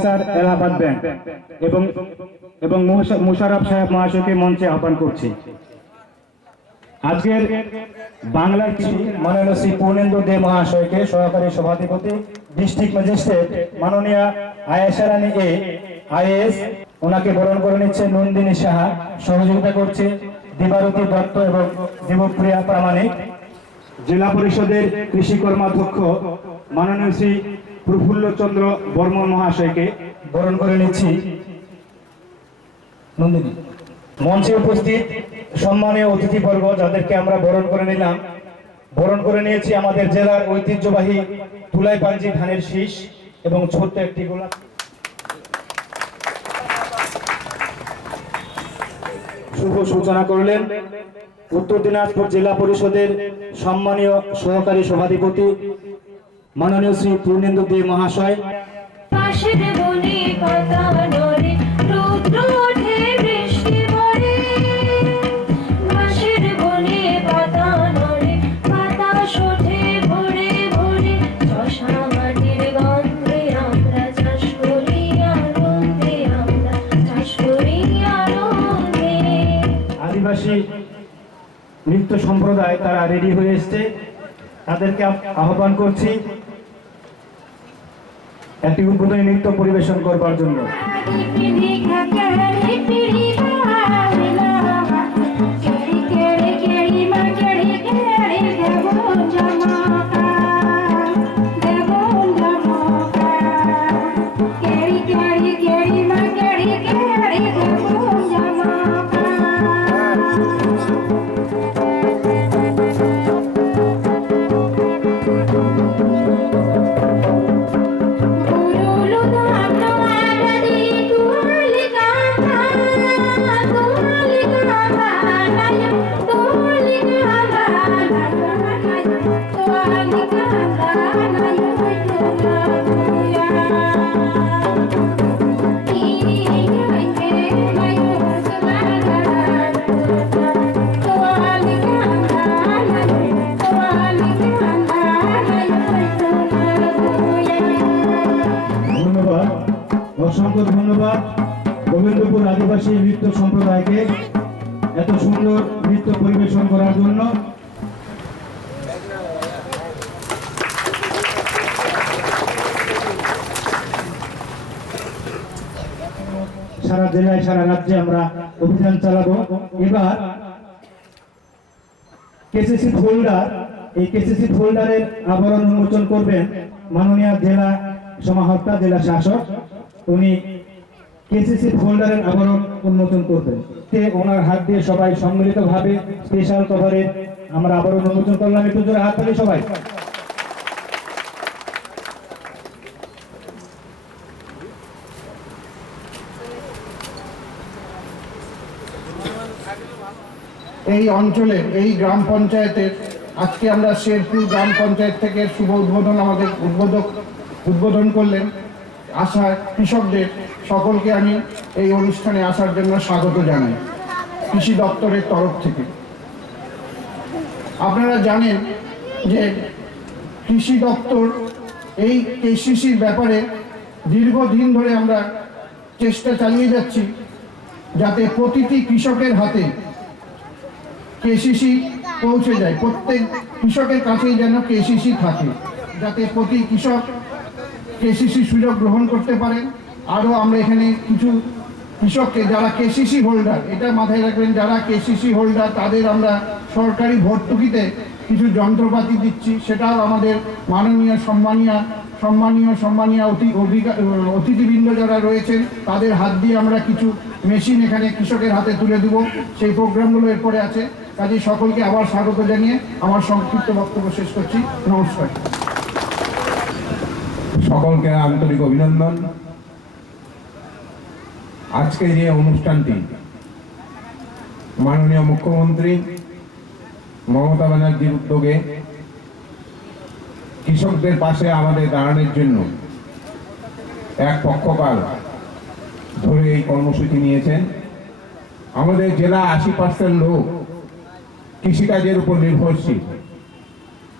Officer Allahabad bank এবং এবং মুশারফ সাহেব মহাশয়কে মঞ্চে আহ্বান করছি। আজকের বাংলার কৃষি মাননীয় শ্রী পূর্ণেন্দু দে মহাশয়কে সহকারী সভাধিপতি, ডিস্ট্রিক্ট ম্যাজিস্ট্রেট মাননীয় আয়েশা রানী এ আইএস ওনাকে বরণ করে নিচ্ছে নন্দিনী সাহা। সহযোগিতা করছে দিবারতী দত্ত এবং দেবপ্রিয়া প্রামাণিক। জেলা পরিষদের কৃষি কর্মাধ্যক্ষ মাননীয় শ্রী প্রফুল্ল চন্দ্র বর্মন মহাশয়কে বরণ করে নিচ্ছি। নন্দিনী, মঞ্চে উপস্থিত সম্মানীয় অতিথিবর্গ যাদেরকে আমরা বরণ করে নিলাম। বরণ করে নিয়েছি আমাদের জেলার ঐতিহ্যবাহী তুলাই পাঞ্জি ধানের শীষ এবং ছোট্ট একটি গোলাপ। শুভ সূচনা করলেন উত্তর দিনাজপুর জেলা পরিষদের সম্মানীয় সহকারী সভাধিপতি মাননীয় শ্রী পূর্ণেন্দু দে মহাশয়। আদিবাসী নৃত্য সম্প্রদায় তারা রেডি হয়ে এসছে। তাদেরকে আহ্বান করছি একটি উদ্বোধনী নৃত্য পরিবেশন করবার জন্য। সারা জেলায়, সারা রাজ্যে আমরা অভিযান চালাবো। এবার কেসিসি ফোল্ডার, এই কেসিসি ফোল্ডারের আবরণ উন্মোচন করবেন মাননীয় জেলা সমাহর্তা, জেলা শাসক। উনি কেসিসি ফোল্ডারের আবরণ উন্মোচন করবেন। তে ওনার হাত দিয়ে সবাই সম্মিলিতভাবে স্পেশাল কভারে আমরা আবরণ উন্মোচন করলাম। একটু জোরে হাত তালি সবাই। এই অঞ্চলের এই গ্রাম পঞ্চায়েতের আজকে আমরা শেরপুর গ্রাম পঞ্চায়েত থেকে শুভ উদ্বোধন আমাদের উদ্বোধক উদ্বোধন করলেন। আশা কৃষকদের সকলকে আমি এই অনুষ্ঠানে আসার জন্য স্বাগত জানাই, কৃষি দপ্তরের তরফ থেকে। আপনারা জানেন যে কৃষি দপ্তর, এই কেসিসির ব্যাপারে দীর্ঘদিন ধরে আমরা চেষ্টা চালিয়ে যাচ্ছি, যাতে প্রতিটি কৃষকের হাতে কেসিসি পৌঁছে যায়। প্রত্যেক কৃষকের কাছেই যেন কেসিসি থাকে, যাতে প্রতি কৃষক কেসিসি সুযোগ গ্রহণ করতে পারেন আরও আমরা এখানে কিছু কৃষককে, যারা কেসিসি হোল্ডার, এটা মাথায় রাখবেন, যারা কেসিসি হোল্ডার, তাদের আমরা সরকারি ভর্তুকিতে কিছু যন্ত্রপাতি দিচ্ছি। সেটাও আমাদের মাননীয় সম্মানীয় সম্মানীয় সম্মানীয় অতি অতিথিবৃন্দ যারা রয়েছেন, তাদের হাত দিয়ে আমরা কিছু মেশিন এখানে কৃষকের হাতে তুলে দেব। সেই প্রোগ্রামগুলো এরপরে আছে। কাজে সকলকে আবার স্বাগত জানিয়ে আমার সংক্ষিপ্ত বক্তব্য শেষ করছি। নমস্কার। সকলকে আন্তরিক অভিনন্দন। আজকে যে অনুষ্ঠানটি, মাননীয় মুখ্যমন্ত্রী মমতা ব্যানার্জির উদ্যোগে কৃষকদের পাশে আমাদের দাঁড়ানোর জন্য এক পক্ষকাল ধরে এই কর্মসূচি নিয়েছেন। আমাদের জেলা আশি পার্সেন্ট লোক কৃষিকাজের উপর নির্ভরশীল।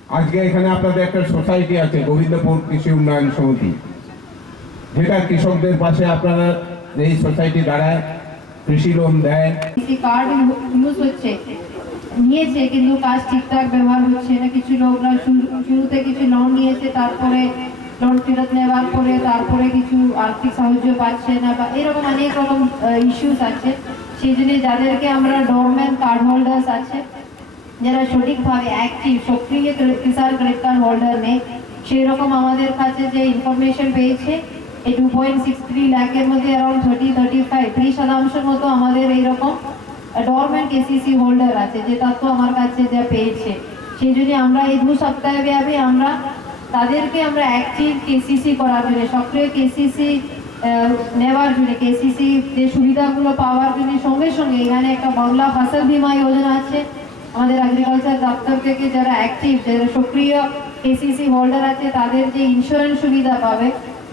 আজকে এখানে আপনাদের একটা সোসাইটি আছে, গোবিন্দপুর কৃষি উন্নয়ন সমিতি। যেটা কৃষকদের পাশে আপনারা এই সোসাইটি দাঁড়ায়, কৃষি লোন দেয়। কৃষি কার্ড ইউজ হচ্ছে, নিয়েছে, কিন্তু কাজ ঠিকঠাক ব্যবহার হচ্ছে না। কিছু লোকরা শুরু- শুরুতে কিছু লোন নিয়েছে, তারপরে লোন ফেরত নেওয়ার পরে, তারপরে কিছু আর্থিক সাহায্য পাচ্ছে না, বা এরকম অনেক রকম ইস্যুস আছে। সেই জন্য যাদেরকে আমরা ডোরম্যান কার্ড হোল্ডার্স আছে যারা সঠিকভাবে অ্যাক্টিভ সক্রিয় কিষাণ ক্রেডিট কার্ড হোল্ডার নেই সেই রকম আমাদের কাছে যে ইনফরমেশন পেয়েছে, এই টু পয়েন্ট সিক্স থ্রি ল্যাকের মধ্যে অ্যারাউন্ড থার্টি থার্টি ফাইভ ত্রিশ শতাংশের মতো আমাদের এইরকম ডরমেন্ট কেসিসি হোল্ডার আছে, যে তথ্য আমার কাছে যা পেয়েছে। সেই জন্য আমরা এই দু সপ্তাহ ব্যাপী আমরা তাদেরকে আমরা অ্যাক্টিভ কেসিসি করার জন্য, সক্রিয় কেসিসি নেওয়ার জন্য কেসিসি যে সুবিধাগুলো পাওয়ার জন্য সঙ্গে সঙ্গে এখানে একটা বাংলা ফসল বীমা যোজনা আছে। আমাদের এগ্রিকালচার দপ্তর থেকে যারা অ্যাক্টিভ যারা সক্রিয় কেসিসি হোল্ডার আছে, তাদের যে ইন্স্যুরেন্স সুবিধা পাবে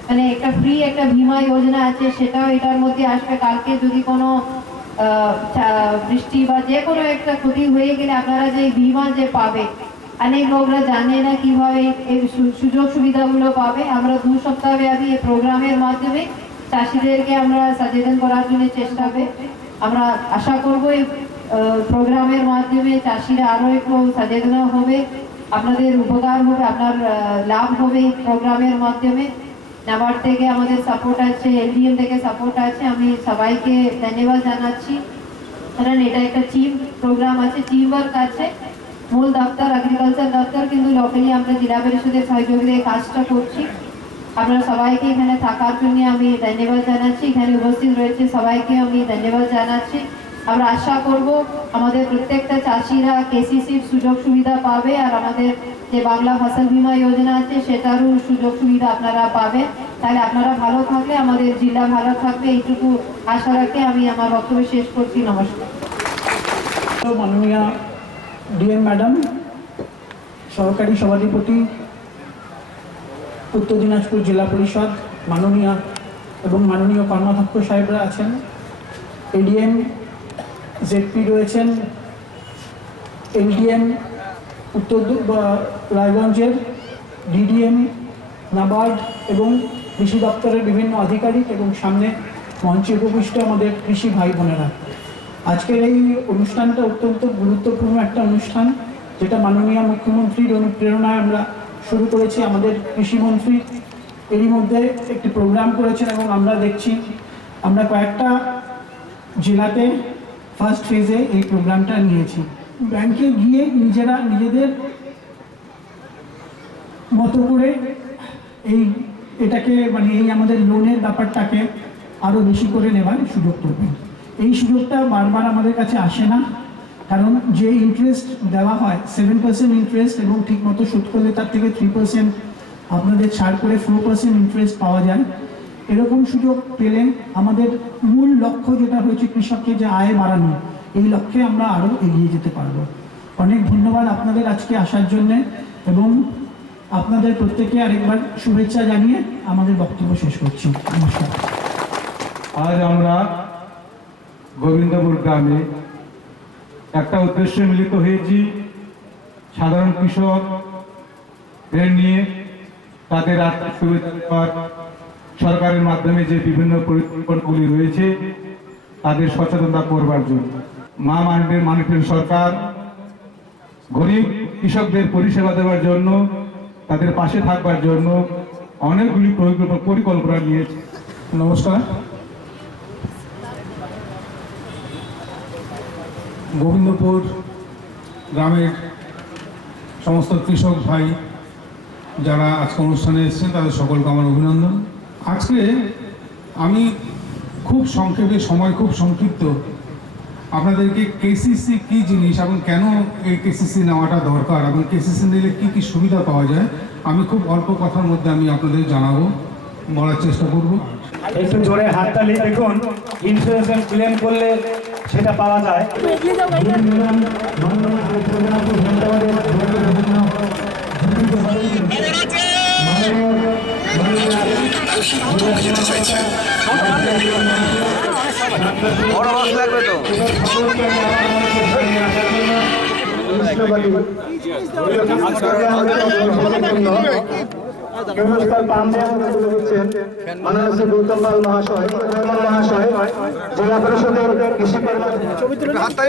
মানে একটা ফ্রি একটা বীমা যোজনা আছে, সেটাও এটার মধ্যে আসবে। কালকে যদি কোনো বৃষ্টি বা যে কোনো একটা ক্ষতি হয়ে গেলে আপনারা যে বীমা যে পাবে, অনেক লোকরা জানে না কীভাবে এই সুযোগ সুবিধাগুলো পাবে। আমরা দু সপ্তাহ ব্যাপী এই প্রোগ্রামের মাধ্যমে চাষিদেরকে আমরা সচেতন করার জন্য চেষ্টা হবে আমরা আশা করব এই প্রোগ্রামের মাধ্যমে চাষিরা আরও একটু সচেতন হবে, আপনাদের উপকার হবে, আপনার লাভ হবে প্রোগ্রামের মাধ্যমে। নাবার্ড থেকে আমাদের সাপোর্ট আছে, এলডিএম থেকে সাপোর্ট আছে, আমি সবাইকে ধন্যবাদ জানাচ্ছি। কারণ এটা একটা টিম প্রোগ্রাম আছে টিম ওয়ার্ক আছে। মূল দপ্তর এগ্রিকালচার দপ্তর, কিন্তু লোকালি আমরা জেলা পরিষদের সহযোগিতায় কাজটা করছি। আপনারা সবাইকে এখানে থাকার জন্য আমি ধন্যবাদ জানাচ্ছি। এখানে উপস্থিত রয়েছে সবাইকে আমি ধন্যবাদ জানাচ্ছি। আমরা আশা করব আমাদের প্রত্যেকটা চাষিরা কেসিসির সুযোগ সুবিধা পাবে আর আমাদের যে বাংলা ফসল বীমা যোজনা আছে সেটারও সুযোগ সুবিধা আপনারা পাবে তাহলে আপনারা ভালো থাকলে, আমাদের জেলা ভালো থাকবে, এইটুকু আশা রাখে আমি আমার বক্তব্য শেষ করছি। নমস্কার। মাননীয় ডিএম ম্যাডাম, সহকারী সভাধিপতি, উত্তর দিনাজপুর জেলা পরিষদ মাননীয় এবং মাননীয় কর্মাধ্যক্ষ সাহেবরা আছেন। এডিএম জেডপি রয়েছেন এলডিএম উত্তর রায়গঞ্জের ডিডিএম নাবার্ড এবং কৃষি দপ্তরের বিভিন্ন আধিকারিক এবং সামনে মঞ্চে উপবিষ্ট আমাদের কৃষি ভাই বোনেরা। আজকের এই অনুষ্ঠানটা অত্যন্ত গুরুত্বপূর্ণ একটা অনুষ্ঠান, যেটা মাননীয় মুখ্যমন্ত্রীর অনুপ্রেরণায় আমরা শুরু করেছি। আমাদের কৃষিমন্ত্রী এরই মধ্যে একটি প্রোগ্রাম করেছেন এবং আমরা দেখছি, আমরা কয়েকটা জেলাতে ফার্স্ট ফেজে এই প্রোগ্রামটা নিয়েছি। ব্যাংকে গিয়ে নিজেরা নিজেদের মতো করে এই এটাকে মানে এই আমাদের লোনের ব্যাপারটাকে আরও বেশি করে নেওয়ার সুযোগ করবেন এই সুযোগটা বারবার আমাদের কাছে আসে না, কারণ যে ইন্টারেস্ট দেওয়া হয় সেভেন পার্সেন্ট ইন্টারেস্ট এবং ঠিকমতো শোধ করলে তার থেকে থ্রি পার্সেন্ট আপনাদের ছাড় করে ফোর পার্সেন্ট ইন্টারেস্ট পাওয়া যায়। এরকম সুযোগ পেলে আমাদের মূল লক্ষ্য যেটা হয়েছে কৃষককে যে আয় বাড়ানো, এই লক্ষ্যে আমরা আরও এগিয়ে যেতে পারব। অনেক ধন্যবাদ আপনাদের আজকে আসার জন্যে এবং আপনাদের প্রত্যেকে আরেকবার শুভেচ্ছা জানিয়ে আমাদের বক্তব্য শেষ করছি। নমস্কার। আজ আমরা গোবিন্দপুর গ্রামে একটা উদ্দেশ্যে মিলিত হয়েছি, সাধারণ কৃষকদের নিয়ে তাদের আর্থিক দেওয়ার সরকারের মাধ্যমে যে বিভিন্ন পরিকল্পনাগুলি রয়েছে, তাদের সচেতনতা করবার জন্য। মা মানবের মানুষের সরকার, গরিব কৃষকদের পরিষেবা দেওয়ার জন্য, তাদের পাশে থাকবার জন্য অনেকগুলি পরিকল্পনা- নিয়েছে। নমস্কার। গোবিন্দপুর গ্রামের সমস্ত কৃষক ভাই যারা আজকে অনুষ্ঠানে এসেছেন, তাদের সকলকে আমার অভিনন্দন। আজকে আমি খুব সংক্ষেপে সময় খুব সংক্ষিপ্ত। আপনাদেরকে কেসিসি কি জিনিস এবং কেন এই কেসিসি নেওয়াটা দরকার এবং কেসিসি নিলে কি কি সুবিধা পাওয়া যায় আমি খুব অল্প কথার মধ্যে আমি আপনাদের জানাব বলার চেষ্টা করব। একটু জোরে হাততালি দেখুন ইন্স্যুরেন্স ক্লেম করলে সেটা পাওয়া যায়। লাগবে তো? দেওয়া হবে তুলে দিচ্ছেন মাননীয় শ্রী গৌতম পাল মহাশয় মহাশয় জেলা পরিষদের কৃষি হাতে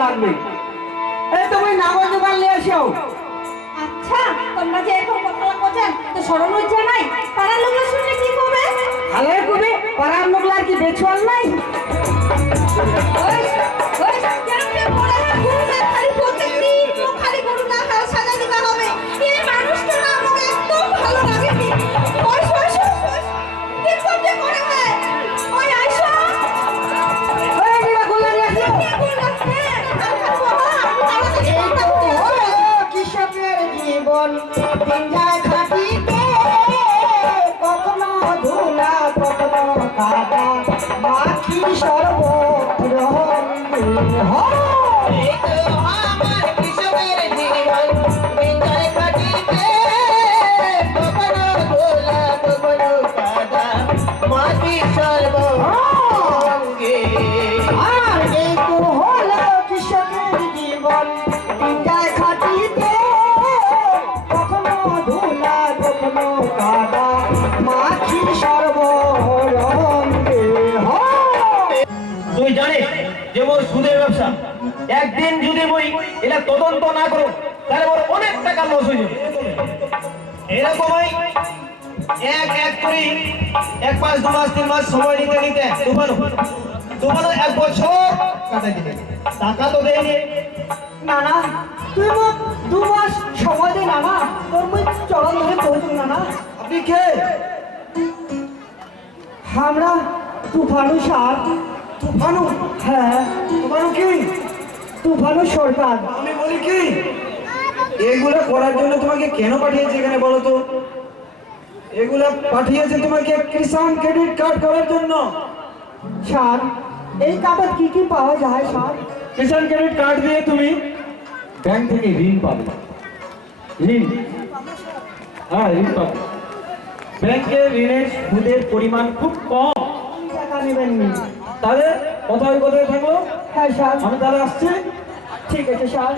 লাগবে। এই তুমি নাগর দোকান নিয়ে এসো। আচ্ছা তোমরা যে এরকম কথা বলছেন তো সরল হচ্ছে নাই? পাড়ার লোকরা শুনলে কি করবে? ভালোই করবে পাড়ার লোকরা কি বেছো আর নাই আর সুদের ব্যবসা একদিন যদি মই এটা তদন্ত না করো তাহলে ওর অনেক টাকা লস হয়ে যাবে। এরকমই এক এক করে এক মাস দু মাস তিন মাস সময় নিতে নিতে তুফানো তুফানো এক বছর কাটাই দিবে টাকা তো দেয়নি। না না তুই মোক দু মাস সময় দে না না তোর মুই চরণ ধরে পৌঁছুন না না আপনি কে? আমরা তুফানু সার। তুফানু হ্যাঁ তুফানু কি? তুফানু সরকার। আমি বলি কি? এগুলো করার জন্য তোমাকে কেন পাঠিয়েছে এখানে বলো তো? এগুলো পাঠিয়েছে তোমাকে কিষান ক্রেডিট কার্ড করার জন্য। সার এই কাগজ কি কি পাওয়া যায় সার কিষান ক্রেডিট কার্ড দিয়ে তুমি ব্যাংক থেকে ঋণ পাবে। ঋণ? হ্যাঁ ঋণ পাবে। ব্যাংকের ঋণের সুদের পরিমাণ খুব কম। টাকা নেবেন? নি তাহলে কোথায় কোথায় থাকল হ্যাঁ স্যার আমি তাহলে আসছি। ঠিক আছে স্যার